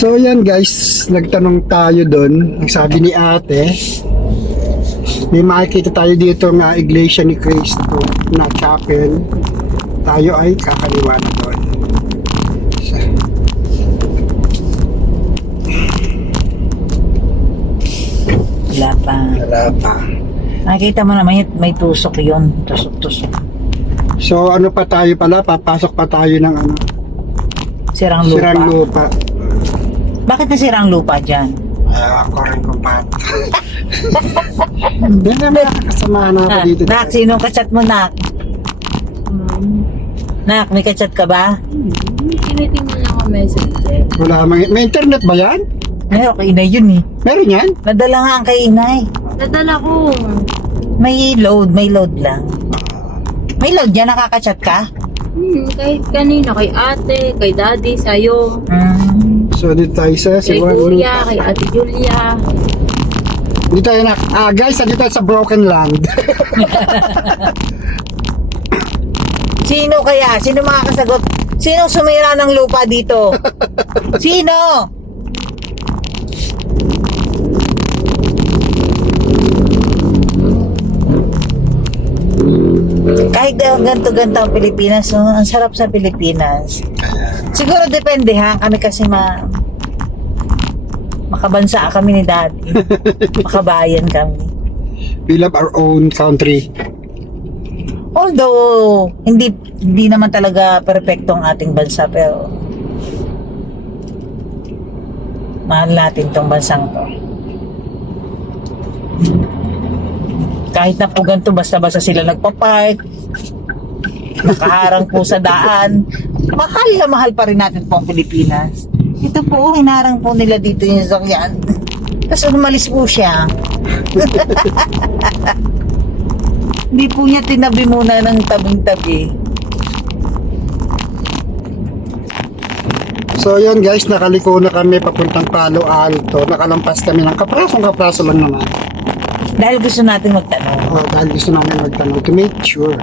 So yan guys, nagtanong tayo doon. Ang sabi ni ate, may makikita tayo dito nga Iglesia ni Cristo na chapel. Tayo ay kakaliwa na doon. Wala pa. Wala pa. Nakikita mo naman may tusok yun. Tusok-tusok. So ano pa tayo pala? Papasok pa tayo ng ano? Sirang lupa. Sirang lupa. Bakit nasira ang lupa dyan? Ako rin kumpat. Hindi na may kasamahan ako dito. Nak, sinong kachat mo, Nak? Nak, may kachat ka ba? Tinitingnan niya ako messenger. Wala, may internet ba yan? Ay, okay na yun eh. Meron yan? Nadala nga ang kay inay. Nadala ko. May load lang. May load yan, nakakachat ka? Kahit kanina, kay ate, kay daddy, sa'yo, So dito tayo sa kay kuya, kay ate Julia. Dito tayo na. Guys, dito tayo sa broken land. Sino kaya? Sino makakasagot? Sino sumira ng lupa dito? Sino? Kahit ganto-ganto ang Pilipinas, no? Ang sarap sa Pilipinas. Siguro depende ha, kami kasi makabansa kami ni Daddy. Makabayan kami. We love our own country. Although, hindi naman talaga perfecto ang ating bansa, pero mahal natin tong bansang to. Kahit na po ganito, basta-basta sila nagpa-park, nakaharang po sa daan, mahal na mahal pa rin natin po ang Pilipinas. Ito po, hinarang po nila dito yung sakyan. Tapos umalis po siya. Hindi po niya tinabi muna ng tabing-tabi. So yun guys, nakaliko na kami papuntang Palo Alto. Nakalampas kami ng kapraso lang naman. Dahil gusto natin magtanong. Dahil gusto namin magtanong to make sure.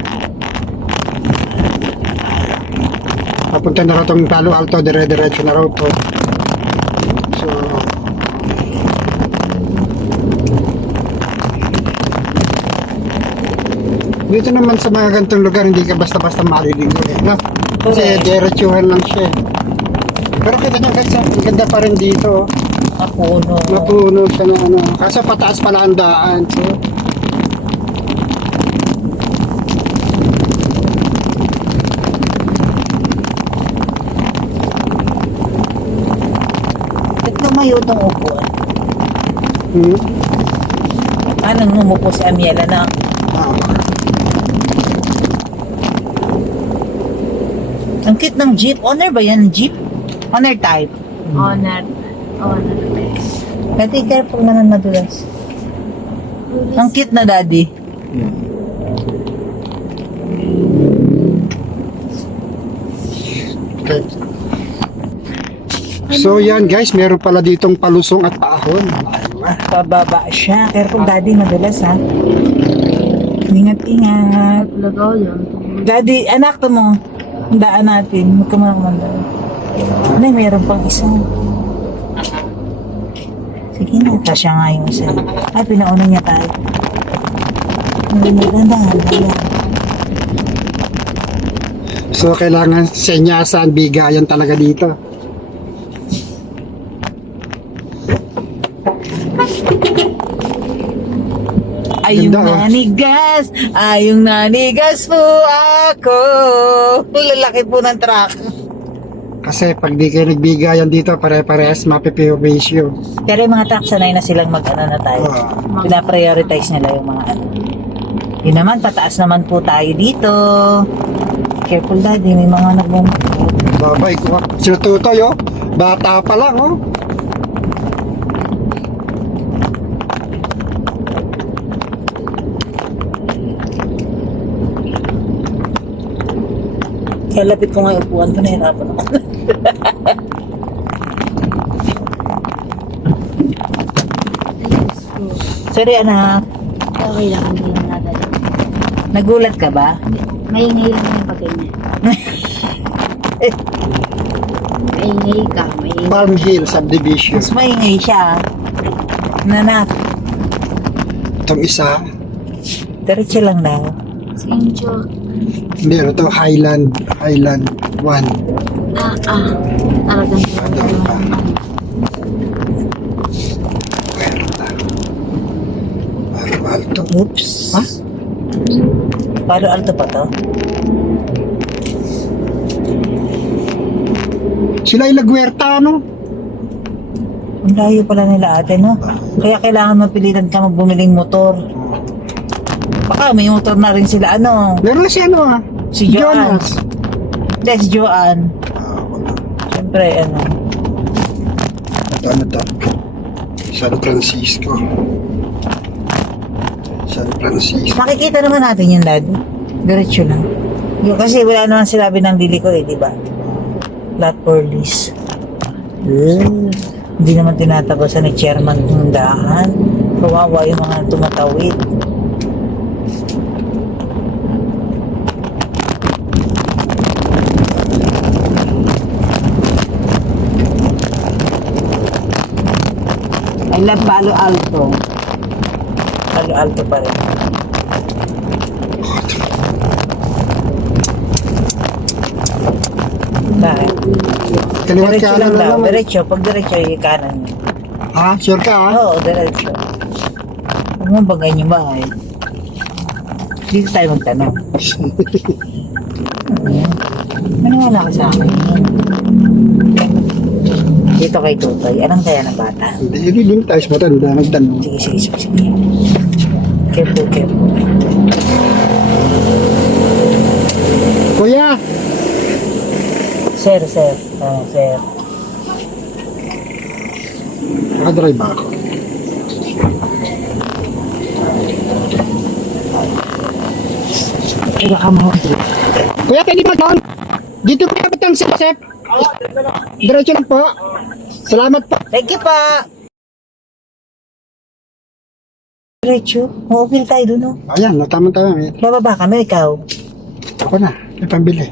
Papunta na raw itong Palo Alto, dire-diretso na raw to. So dito naman sa mga ganitong lugar, hindi ka basta-basta maliligo eh, no? Kasi diretsuhan lang siya. Pero kita nyo guys, ang ganda pa rin dito. Mapuno. Mapuno siya na ano. Kaso pataas pala ang daan. So, Ba't tumayo itong upuan? Anong umupo si Amiela na? Ang cute ng jeep. Honor ba yan? Jeep? Honor type. Honor. Honor best. Pwede careful naman madulas. Ang cute na daddy. okay. So yan guys, meron pala ditong palusong at paahon. Pababa siya. Careful daddy, madulas ha. Ingat-ingat. Lagaw yan. Daddy, anak to mo. Daan natin. Magkamandaw. Ay, meron pang isa. Sige na, kasya nga yung isa. Ay, pinauna niya tayo. Ganda. So kailangan senyasan, bigayan talaga dito. Ayong nanigas po ako. Lalaki po ng truck. Kasi pag di kayo nagbigayan dito, pare-parehas mapipiwisyo. Pero yung mga truck, sanay na silang mag-ano na tayo. Pina-prioritize nila yung mga ano. Yun naman, pataas naman po tayo dito. Careful daddy, may mga nagmumukot. Babay ko. Sino Tutoy oh? Bata pa lang oh. Kaya lapit ko nga yung upuan ko, nahirapan ako. Sorry anak. Okay lang, hindi lang nadala. Nagulat ka ba? Maingay lang yung pag ganyan. Maingay ka, Farm Hill Subdivision. Mas maingay siya. Nanak, Itong isa, diretso lang daw. St. John. hindi, ano to, Highland 1. Talagang Doon pa. Puerta. Palo Alto. Oops. Ha? Palo Alto pa to? Sila yung Laguerta, ano? Ang layo pala nila ate, no? Kaya kailangan mapilitan ka magbumiling motor. Baka may motor na rin sila, ano? Meron si ano ah? Si Joanne. Jonas. That's Joanne. Wala. Siyempre, ano? Ano to? San Francisco. San Francisco. Makikita naman natin yung lad. Diretso lang. Yung, kasi wala naman sinabi ng dili ko eh, di ba? Lot for lease. Hindi naman tinatabasan ni chairman ng daan. Kawawa yung mga tumatawid. I love Palo Alto. Palo Alto pa rin. Bakit? Kaliwat Diretso ka lang daw. naman. Diretso. Pag diretso, yung kanan niya. Ha? Sure ka ha? Oo, diretso. Huwag mo bagay niyo ba eh? Dito tayo magtanong. Maniwala ka sa akin. Dito kay Tutoy. Anong kaya ng bata? Hindi, hindi tayo sa matanda. Nagtanong. Sige, sige, sige, sige. Careful, careful. Kuya! Sir, sir. Oh, sir. Nakadrive ba ako? Kaya ka mo. Kuya, pwede ba doon? Dito po dapat ang sip-sip. Diretso lang po. Salamat po. Thank you pa. Diretso. Mobile tayo dun, no? Ayan, natamang tayo. Bababa kami, ikaw. Ako na, may pambili.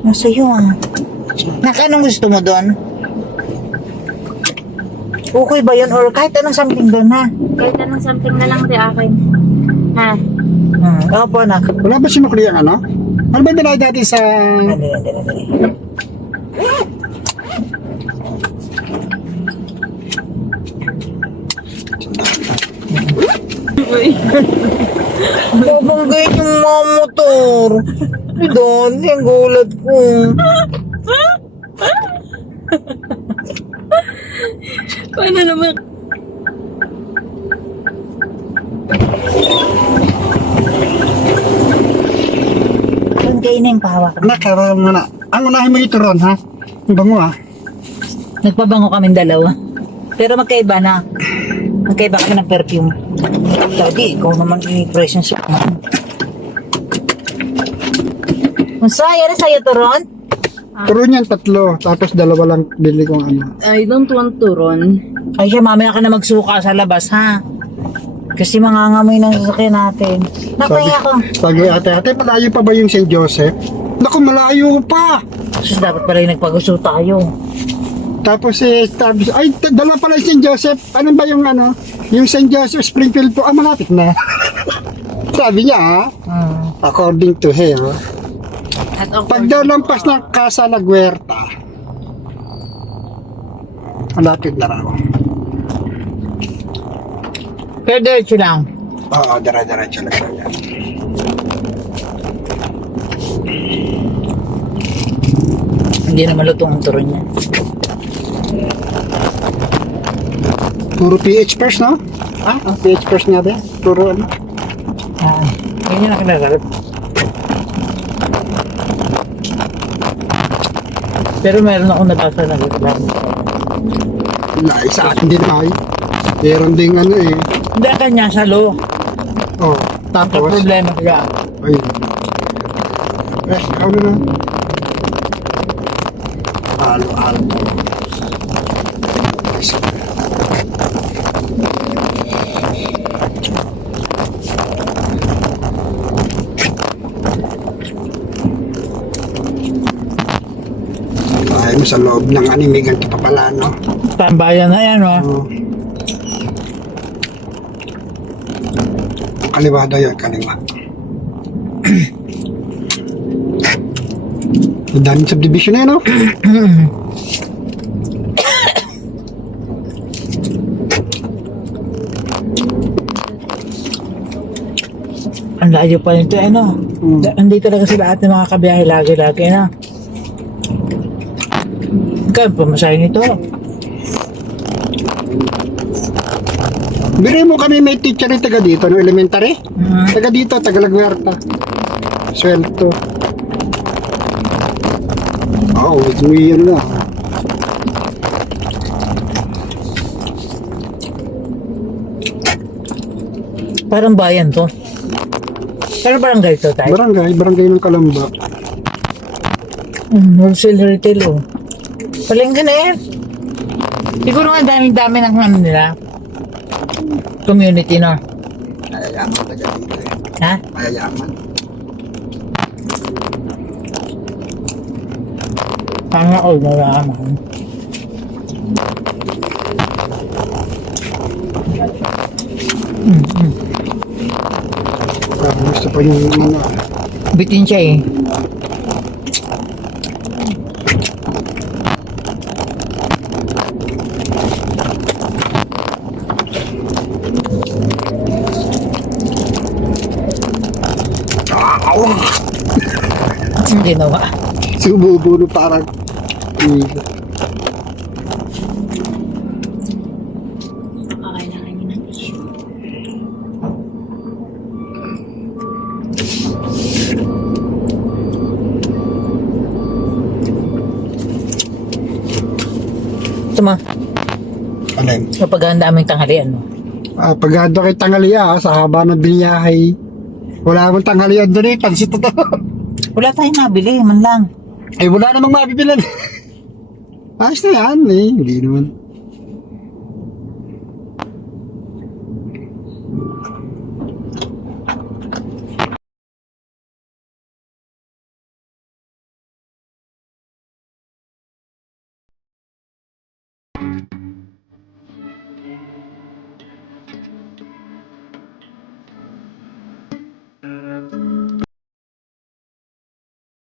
Nasa iyo, ah. Anong gusto mo doon? Okay ba yun? Or kahit anong something doon, ha? Kahit anong something na lang di akin. Ha? Opo, anak. Wala ba sinukli ang ano? Ano ba binay dati sa... Dali. Babanggayin yung mga motor. Doon, yung gulat ko. Paano naman? Banggayin na yung pahawak. Nakaroon mo na. Ang unahin mo ito ron, ha? Ang bango, ha? Nagpabango kaming dalawa. Pero magkaiba na. Magkaiba kami ng perfume. Lagi, ikaw naman i-presence siya. Masaya na sa'yo to, Ron? Puro niyan, 3. Tapos 2 lang bili kong ano. I don't want to run. Ay siya, mamaya ka na magsuka sa labas, ha? Kasi mangangamoy ng sasakyan natin. Napahinga ko. Sabi ate, malayo pa ba yung St. Joseph? Naku, malayo pa! Sus, dapat pala yung nagpagusto tayo. Tapos ay, dalawa pala yung St. Joseph. Ano ba yung ano? Yung St. Joseph Springfield po, malapit na. Sabi niya, ha? According to her. At Pag daw lampas ng Casa Laguerta, malapit na raw. Pero diretso lang. Oo, dara-diretso lang yan. Hindi naman lutong ang turon niya. Puro PH first, no? Ah, ang PH first nga ba? Puro ano? Yun yung nakinagalap. Pero meron akong nabasa na reklamo. Wala, sa akin din ay. Meron ding ano eh. Hindi kanya sa lo. Oh, Ang tapos. problema siya. Ayun. Ano na? Palo Alto. Yan sa loob ng anime, ganito pa pala, no? Tambayan na yan, oh. Oh. Kaliwa daw yun, kaliwa. Ang daming subdivision na yun, no? Ang layo pa nito, ano? Andito talaga sila at mga kabiyahe lagi-lagi, ano? Ikaw, pamasahin nito. Bili mo kami may teacher yung taga dito, no? Elementary? Taga dito, taga Lagwerta. Swelto. Oo, ito mo yun na. Parang bayan to. Pero barangay to, tayo. Barangay ng Kalamba. Wholesale retail, oh. Palengke na yan. Siguro nga daming-dami ng ano nila. Community, no? Mayayaman taga dito eh. Ha? Mayayaman. Sana all nalaman. Parang gusto pa yung mga... Bitin siya eh. Ang ginawa. Sumubuno parang... Kailangan niyo ng tissue. Ito ma, Ano yun? kapag ang daming tanghalian, no? Pagado kay tanghaliya, sa haba ng biniyahe, wala mong tanghalian doon eh, pansit na to. Wala tayong nabili, man lang. Wala namang mabibilan. Ayos na yan eh, hindi naman.